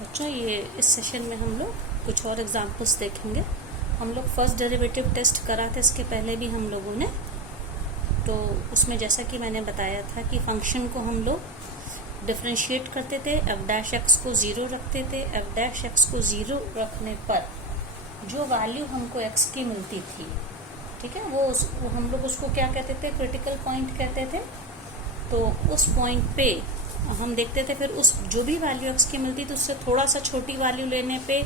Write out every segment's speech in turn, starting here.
बच्चों ये इस सेशन में हम लोग कुछ और एग्जांपल्स देखेंगे। हम लोग फर्स्ट डेरिवेटिव टेस्ट करा था इसके पहले भी हम लोगों ने, तो उसमें जैसा कि मैंने बताया था कि फंक्शन को हम लोग डिफरेंशिएट करते थे, एफ डैश एक्स को 0 रखते थे। एफ डैश एक्स को 0 रखने पर जो वैल्यू हमको एक्स की मिलती थी, ठीक है, वो हम लोग उसको क्या कहते थे, क्रिटिकल पॉइंट कहते थे। तो उस पॉइंट पे हम देखते थे फिर उस जो भी वैल्यू एक्स की मिलती थी उससे थोड़ा सा छोटी वैल्यू लेने पे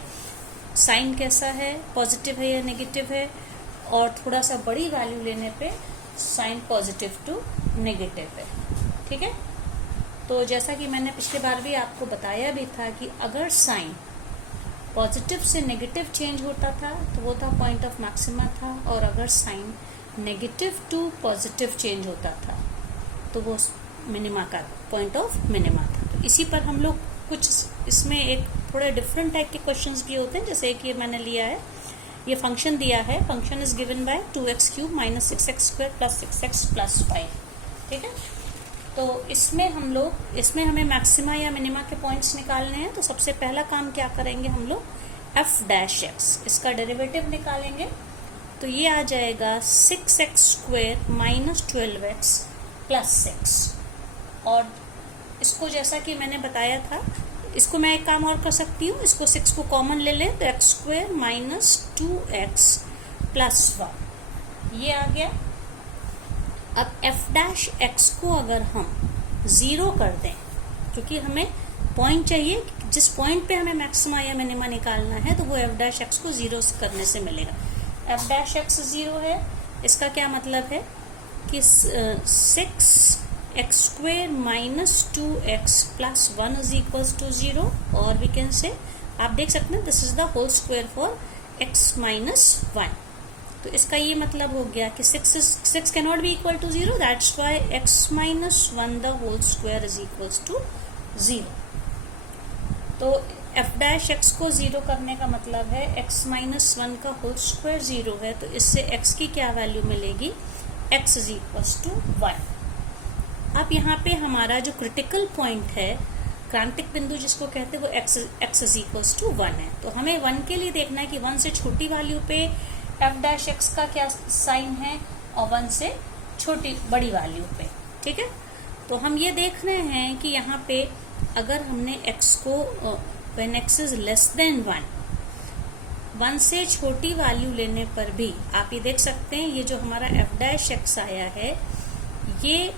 साइन कैसा है, पॉजिटिव है या नेगेटिव है, और थोड़ा सा बड़ी वैल्यू लेने पे साइन पॉजिटिव टू नेगेटिव है, ठीक है। तो जैसा कि मैंने पिछले बार भी आपको बताया भी था कि अगर साइन पॉजिटिव से नेगेटिव चेंज होता था तो वो था पॉइंट ऑफ मैक्सिमा था, और अगर sign negative to positive change होता था तो वो मिनिमा का पॉइंट ऑफ मिनिमा था। तो इसी पर हम लोग कुछ इसमें एक थोड़े डिफरेंट टाइप के क्वेश्चंस भी होते हैं। जैसे एक ये मैंने लिया है, ये फंक्शन दिया है, function is given by 2x³ - 6x² + 6x + 5, ठीक है। तो इसमें हमें मैक्सिमा या मिनिमा के पॉइंट्स निकालने हैं। तो सबसे पहला काम क्या करेंगे हम लोग, एफ डैश एक्स, इसका डेरिवेटिव निकालेंगे। तो ये आ जाएगा 6x² - 12x + 6, और इसको जैसा कि मैंने बताया था, इसको मैं एक काम और कर सकती हूँ, इसको 6 को कॉमन ले लें तो x² - 2x + 1 ये आ गया। अब एफ डैश एक्स को अगर हम 0 कर दें, क्योंकि हमें पॉइंट चाहिए, जिस पॉइंट पे हमें मैक्सिमा या मिनिमा निकालना है तो वो एफ डैश एक्स को 0 करने से मिलेगा। एफ डैश एक्स 0 है, इसका क्या मतलब है कि 6x² - 2x + 1 = 0, और वी कैन से, आप देख सकते हैं, this is the whole square for x - 1। तो इसका ये मतलब हो गया कि 6 cannot be equal to 0, that's why x - 1 the whole square is equal to 0। तो f डैश x को 0 करने का मतलब है x - 1 का होल स्क्वायर 0 है, तो इससे x की क्या वैल्यू मिलेगी, x इज इक्वल टू 1। अब यहाँ पे हमारा जो क्रिटिकल पॉइंट है, क्रांतिक बिंदु जिसको कहते हैं, वो x इज इक्वल टू 1 है। तो हमें 1 के लिए देखना है कि 1 से छोटी वैल्यू पे एफ डैश एक्स का क्या साइन है, और 1 से बड़ी वैल्यू पे, ठीक है। तो हम ये देख रहे हैं कि यहाँ पे अगर हमने x को when x is less than 1 से छोटी वैल्यू लेने पर भी आप ये देख सकते हैं, ये जो हमारा एफ डैश एक्स आया है ये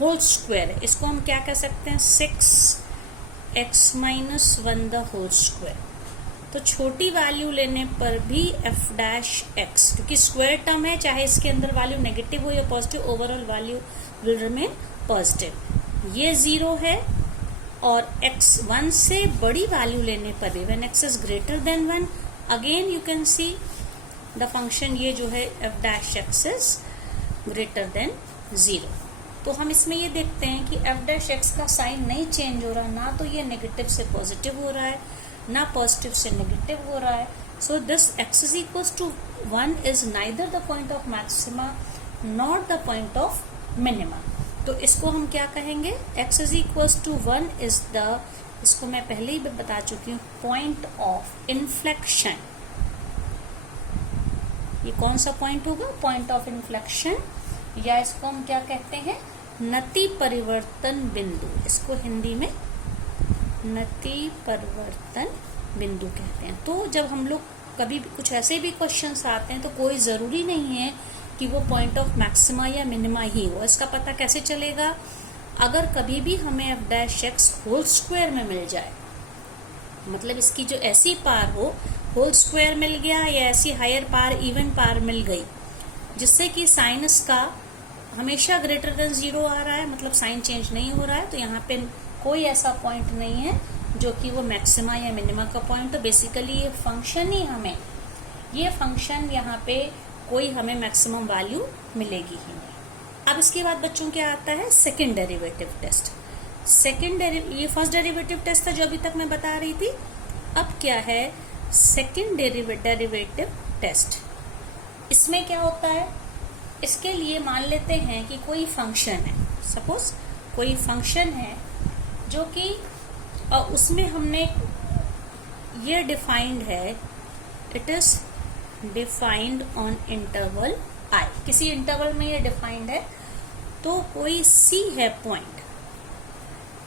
होल स्क्वायर है, इसको हम क्या कह सकते हैं, 6x - 1 द होल स्क्वायर। तो छोटी वैल्यू लेने पर भी एफ डैश एक्स, क्योंकि स्क्वायर टर्म है, चाहे इसके अंदर वैल्यू नेगेटिव हो या positive, overall value will remain positive. ये 0 है, और x 1 से बड़ी वैल्यू लेने पर भी, when x is greater than 1, again you can see the function, ये जो है F dash x is greater than 0। तो हम इसमें ये देखते हैं कि एफ डैश एक्स का साइन नहीं चेंज हो रहा, ना तो ये नेगेटिव से पॉजिटिव हो रहा है, ना पॉजिटिव से नेगेटिव हो रहा है। So this x is equal to 1 is neither the point of maxima not the point of minima. तो इसको हम क्या कहेंगे, x is equal to 1 is the, इसको मैं पहले ही बता चुकी हूँ, पॉइंट ऑफ इन्फ्लेक्शन। ये कौन सा पॉइंट होगा, पॉइंट ऑफ इन्फ्लेक्शन, या इसको हम क्या कहते हैं, नति परिवर्तन बिंदु। इसको हिंदी में नति परिवर्तन बिंदु कहते हैं। तो जब हम लोग कभी भी कुछ ऐसे भी क्वेश्चंस आते हैं तो कोई जरूरी नहीं है कि वो पॉइंट ऑफ मैक्सिमा या मिनिमा ही हो। इसका पता कैसे चलेगा, अगर कभी भी हमें f dash x whole square में मिल जाए, मतलब इसकी जो ऐसी पार हो, होल स्क्वायर मिल गया, या ऐसी हायर पार, इवन पार मिल गई, जिससे कि साइन इसका हमेशा ग्रेटर देन 0 आ रहा है, मतलब साइन चेंज नहीं हो रहा है, तो यहाँ पे कोई ऐसा पॉइंट नहीं है जो कि वो मैक्सिमा या मिनिमा का पॉइंट। तो बेसिकली ये फंक्शन ही हमें, ये फंक्शन यहाँ पे कोई हमें मैक्सिमम वैल्यू मिलेगी ही नहीं। अब इसके बाद बच्चों क्या आता है, सेकेंड डेरिवेटिव टेस्ट। ये फर्स्ट डेरिवेटिव टेस्ट था जो अभी तक मैं बता रही थी। अब क्या है, सेकेंड डेरिवेटिव टेस्ट। इसमें क्या होता है, इसके लिए मान लेते हैं कि कोई फंक्शन है, सपोज कोई फंक्शन है जो कि उसमें हमने ये डिफाइंड है, it is defined on interval I, किसी इंटरवल में ये डिफाइंड है। तो कोई सी है पॉइंट,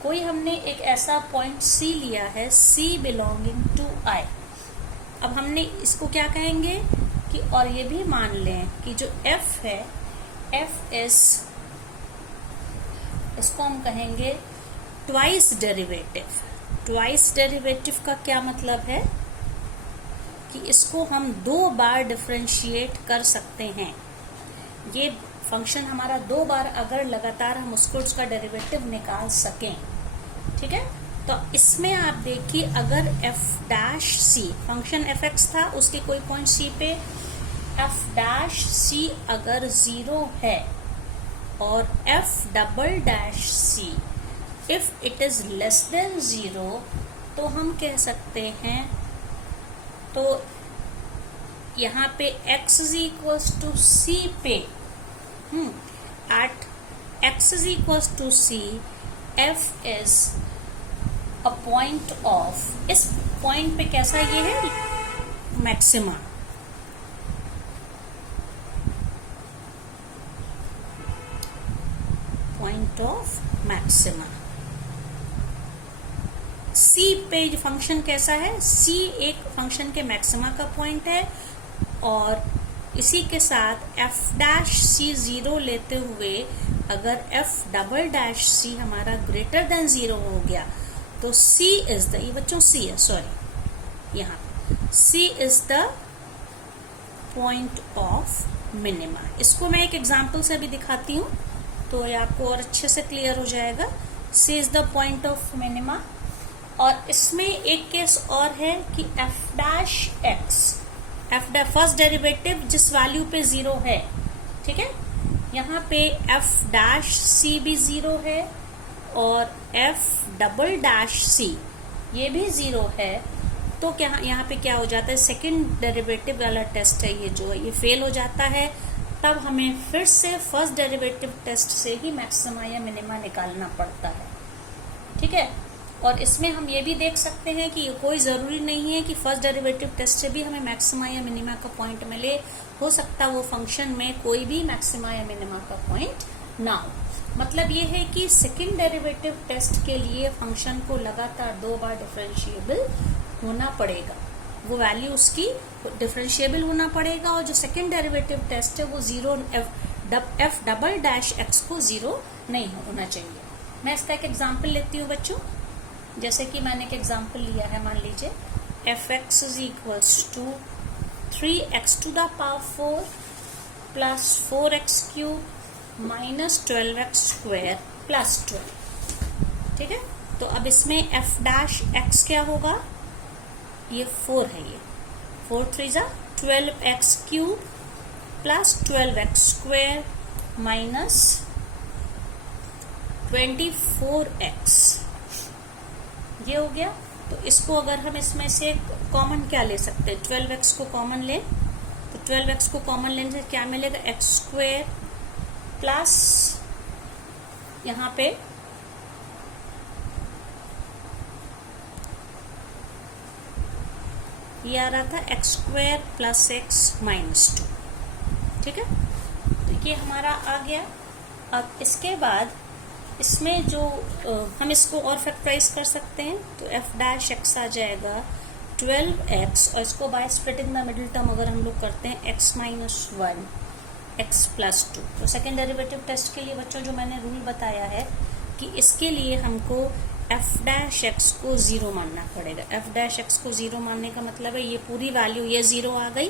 कोई हमने एक ऐसा पॉइंट सी लिया है, सी बिलोंगिंग टू आई। अब हमने इसको क्या कहेंगे कि, और ये भी मान लें कि जो f है, f इज, इसको हम कहेंगे ट्वाइस डेरिवेटिव। ट्वाइस डेरिवेटिव का क्या मतलब है कि इसको हम 2 बार डिफरेंशिएट कर सकते हैं। ये फंक्शन हमारा 2 बार अगर लगातार हम उसका डेरिवेटिव निकाल सकें, ठीक है। तो इसमें आप देखिए, अगर f dash C, function fx था, उसके कोई पॉइंट c पे f डैश सी अगर 0 है और f double dash see if it is less than 0, तो हम कह सकते हैं, तो यहाँ पे x is equals to c पे, at x is equals to c, f is a point of, इस पॉइंट पे कैसा ये है, maxima. Point of maxima. C पे फंक्शन कैसा है, C एक फंक्शन के मैक्सिमा का पॉइंट है, और इसी के साथ f डैश c 0 लेते हुए अगर f डबल डैश c हमारा ग्रेटर देन 0 हो गया, तो C इज द, ये बच्चों C है, सॉरी, यहाँ C is the point of minima. इसको मैं एक एग्जाम्पल से भी दिखाती हूँ तो ये आपको और अच्छे से क्लियर हो जाएगा। C is the point of minima. और इसमें एक केस और है कि f dash x, first derivative जिस वैल्यू पे 0 है, ठीक है, यहाँ पे f डैश c भी 0 है और f डबल डैश c ये भी 0 है, तो क्या यहाँ पे क्या हो जाता है, सेकंड डेरिवेटिव वाला टेस्ट है ये जो है, ये फेल हो जाता है। तब हमें फिर से फर्स्ट डेरिवेटिव टेस्ट से ही मैक्सिमा या मिनिमा निकालना पड़ता है, ठीक है। और इसमें हम ये भी देख सकते हैं कि कोई ज़रूरी नहीं है कि फर्स्ट डेरिवेटिव टेस्ट से भी हमें मैक्सिमा या मिनिमा का पॉइंट मिले, हो सकता वो फंक्शन में कोई भी मैक्सिमा या मिनिमा का पॉइंट ना हो। मतलब ये है कि सेकंड डेरिवेटिव टेस्ट के लिए फंक्शन को लगातार 2 बार डिफरेंशिएबल होना पड़ेगा, वो वैल्यू उसकी डिफरेंशिएबल होना पड़ेगा, और जो सेकंड डेरिवेटिव टेस्ट है वो 0, f डबल डैश x को 0 नहीं होना चाहिए। मैं इसका एक एग्जाम्पल लेती हूँ बच्चों, जैसे कि मैंने एक एग्जाम्पल लिया है, मान लीजिए f(x) is equals to 3x to the power 4 plus 4x cube minus 12x square plus 12, ठीक है। तो अब इसमें f डैश x क्या होगा, ये 4 है, ये 4 3 जा 12x cube plus 12x square minus 24x, ये हो गया। तो इसको अगर हम इसमें से कॉमन क्या ले सकते हैं, 12x को कॉमन लें, तो 12x को कॉमन लेने से क्या मिलेगा, x स्क्वायर प्लस यहाँ पे ये आ रहा था x square plus x minus 2, ठीक है। तो ये हमारा आ गया। अब इसके बाद इसमें जो हम इसको और फैक्टराइज कर सकते हैं, तो f डैश x आ जाएगा 12x, और इसको by splitting the middle term अगर हम लोग करते हैं x माइनस 1 x प्लस 2। तो सेकेंड डेरिवेटिव टेस्ट के लिए बच्चों जो मैंने रूल बताया है कि इसके लिए हमको f डैश x को 0 मानना पड़ेगा। f डैश x को 0 मानने का मतलब है ये पूरी वैल्यू ये 0 आ गई,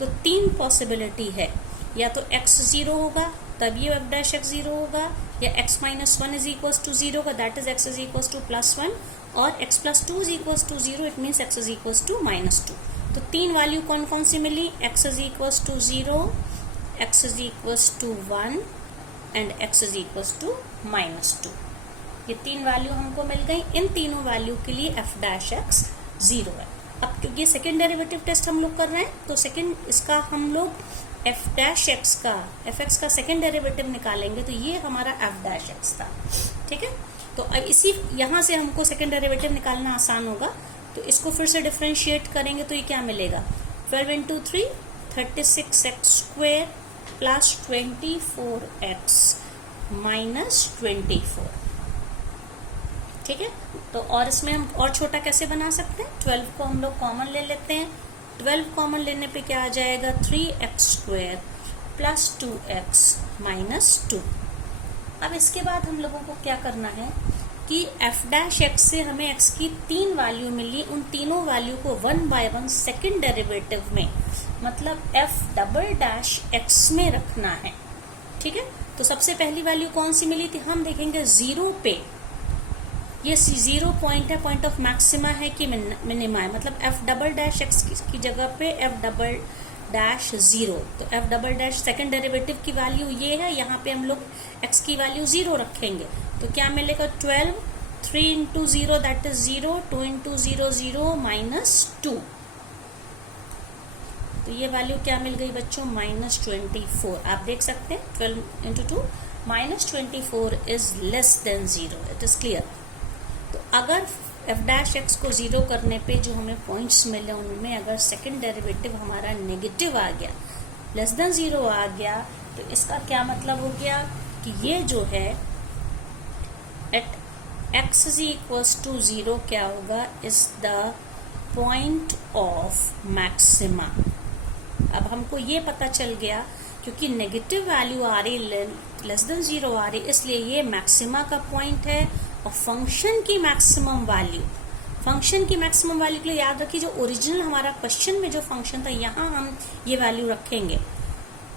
तो 3 पॉसिबिलिटी है, या तो x 0 होगा तब ये f डैश x 0 होगा, या x minus 1 is equals to 0 का, that is x is equals to plus 1, और x plus 2 is equals to 0, it means x is equals to minus 2। तो 3 वैल्यू कौन कौन सी मिली, x is equals to 0, x is equals to 1 and x is equals to minus 2। ये 3 value हमको मिल गई। इन तीनों वैल्यू के लिए f डैश x 0 है। अब क्योंकि सेकेंड डेरिवेटिव टेस्ट हम लोग कर रहे हैं, तो सेकेंड इसका हम लोग f डैश x का fx का सेकेंड डेरिवेटिव निकालेंगे, तो ये हमारा f डैश x था, ठीक है। तो अब इसी यहाँ से हमको सेकेंड डेरिवेटिव निकालना आसान होगा, तो इसको फिर से डिफ्रेंशिएट करेंगे तो ये क्या मिलेगा, 12 into 3 36x square plus 24x minus 24। ठीक है, तो और इसमें हम और छोटा कैसे बना सकते हैं, 12 को हम लोग कॉमन ले लेते हैं। 12 कॉमन लेने पे क्या आ जाएगा, 3x square plus 2x minus 2। अब इसके बाद हम लोगों को क्या करना है कि f डैश x से हमें x की 3 वैल्यू मिली, उन तीनों वैल्यू को 1 बाय 1 सेकेंड डेरिवेटिव में, मतलब f डबल डैश x में रखना है। ठीक है, तो सबसे पहली वैल्यू कौन सी मिली थी, हम देखेंगे 0 पे, ये 0 पॉइंट है, पॉइंट ऑफ मैक्सिमा है कि मिनिमा है, मतलब f डबल डैश x की जगह पे f डबल डैश 0, तो f double dash second derivative की वैल्यू ये है, यहाँ पे हम लोग x की वैल्यू 0 रखेंगे, तो क्या मिलेगा 12, 3 into 0 that is 0, 2 into 0 0 minus 2, तो ये वैल्यू क्या मिल गई बच्चों, माइनस 24। आप देख सकते हैं 12 into 2 minus 24 is less than 0, it is clear. तो अगर f डैश x को 0 करने पे जो हमें पॉइंट्स मिले उनमें अगर सेकेंड डेरिवेटिव हमारा नेगेटिव आ गया, लेस देन 0 आ गया, तो इसका क्या मतलब हो गया कि ये जो है at x is equals to 0 क्या होगा, is the point of maxima. अब हमको ये पता चल गया क्योंकि नेगेटिव वैल्यू आ रही, लेस देन 0 आ रही, इसलिए ये मैक्सिमा का पॉइंट है। और फंक्शन की मैक्सिमम वैल्यू, फंक्शन की मैक्सिमम वैल्यू के लिए याद रखिए जो ओरिजिनल हमारा क्वेश्चन में जो फंक्शन था यहाँ हम ये वैल्यू रखेंगे,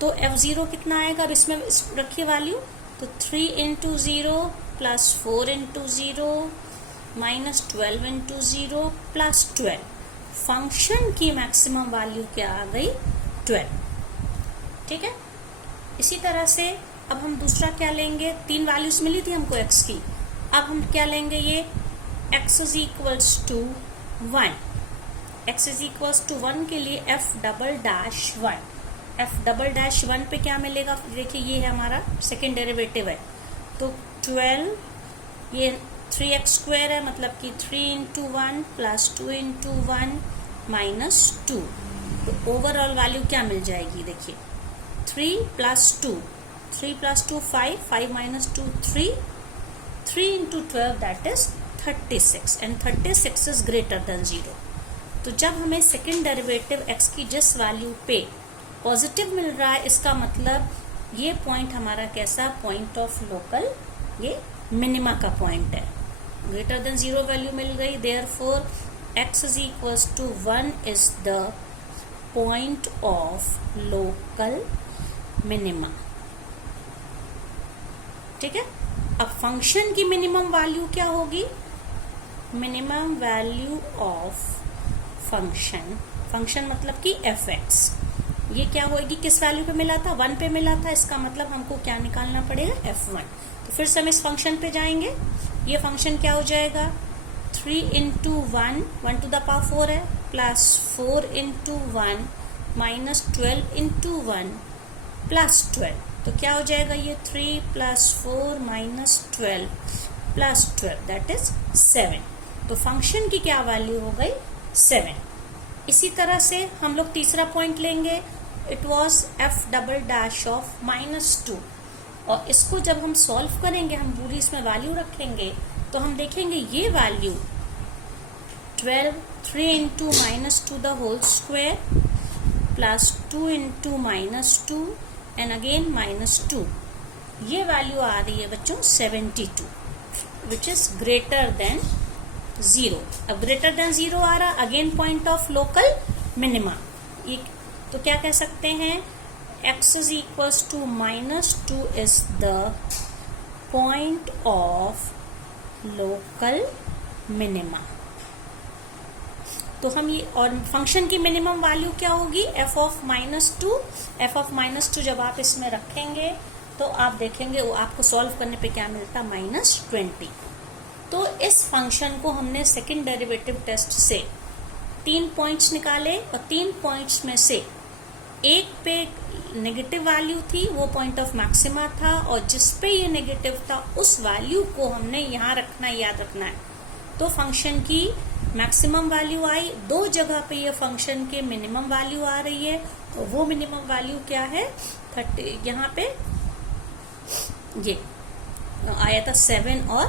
तो f0 कितना आएगा, अब इसमें रखिए वैल्यू, तो 3 into 0 plus 4 into 0 minus 12 into 0 plus 12, function की मैक्सिमम वैल्यू क्या आ गई, 12। ठीक है, इसी तरह से अब हम दूसरा क्या लेंगे, 3 वैल्यूज मिली थी हमको x की, अब हम क्या लेंगे, ये x is equals to 1, x is equals to 1 के लिए f double dash 1, f double dash 1 पे क्या मिलेगा, देखिए ये है हमारा सेकेंड डेरिवेटिव है, तो 12, ये 3x स्क्वायर है, मतलब कि 3 इंटू 1 प्लस 2 इंटू 1 माइनस 2, तो ओवरऑल वैल्यू क्या मिल जाएगी, देखिए 3 plus 2, 3 plus 2 5, 5 minus 2 3, 3 into 12 that is 36 and 36 is greater than 0। तो जब हमें सेकेंड डेरिवेटिव x की जिस वैल्यू पे पॉजिटिव मिल रहा है, इसका मतलब ये पॉइंट हमारा कैसा, पॉइंट ऑफ लोकल, ये मिनिमा का पॉइंट है, ग्रेटर देन 0 वैल्यू मिल गई, therefore x is equals to 1 is the point of local minima. ठीक है, अब फंक्शन की मिनिमम वैल्यू क्या होगी, minimum value of function, function मतलब कि fx, ये क्या होगी, किस वैल्यू पे मिला था, 1 पे मिला था, इसका मतलब हमको क्या निकालना पड़ेगा, f1। तो फिर से हम इस फंक्शन पे जाएंगे, ये फंक्शन क्या हो जाएगा, 3 इंटू 1, 1 टू द पावर 4 है, plus 4 into 1 minus 12 into 1 plus 12, तो क्या हो जाएगा, ये 3 plus 4 minus 12 plus 12 that is 7, तो फंक्शन की क्या वैल्यू हो गई, 7। इसी तरह से हम लोग तीसरा पॉइंट लेंगे, it was f double dash of -2, और इसको जब हम सॉल्व करेंगे, हम पूरी इसमें वैल्यू रखेंगे, तो हम देखेंगे ये value 12, 3 into -2 the whole square plus 2 into -2 and again -2, ये वैल्यू आ रही है बच्चों 72, विच इज ग्रेटर देन 0। अब ग्रेटर देन 0 आ रहा, again point of local minima, तो क्या कह सकते हैं, x is equals to -2 is the point of local minima. तो हम ये, और फंक्शन की मिनिमम वैल्यू क्या होगी, f ऑफ -2, f ऑफ -2 जब आप इसमें रखेंगे तो आप देखेंगे वो आपको सॉल्व करने पे क्या मिलता, -20। तो इस फंक्शन को हमने सेकेंड डेरिवेटिव टेस्ट से 3 पॉइंट्स निकाले, और 3 पॉइंट्स में से एक पे नेगेटिव वैल्यू थी, वो पॉइंट ऑफ मैक्सिमा था, और जिस पे ये नेगेटिव था उस वैल्यू को हमने यहाँ रखना, याद रखना है। तो फंक्शन की मैक्सिमम वैल्यू आई, दो जगह पे ये फंक्शन के मिनिमम वैल्यू आ रही है, और वो मिनिमम वैल्यू क्या है 30, यहाँ पे ये आया था 7 और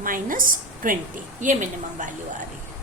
-20, ये मिनिमम वैल्यू आ रही है।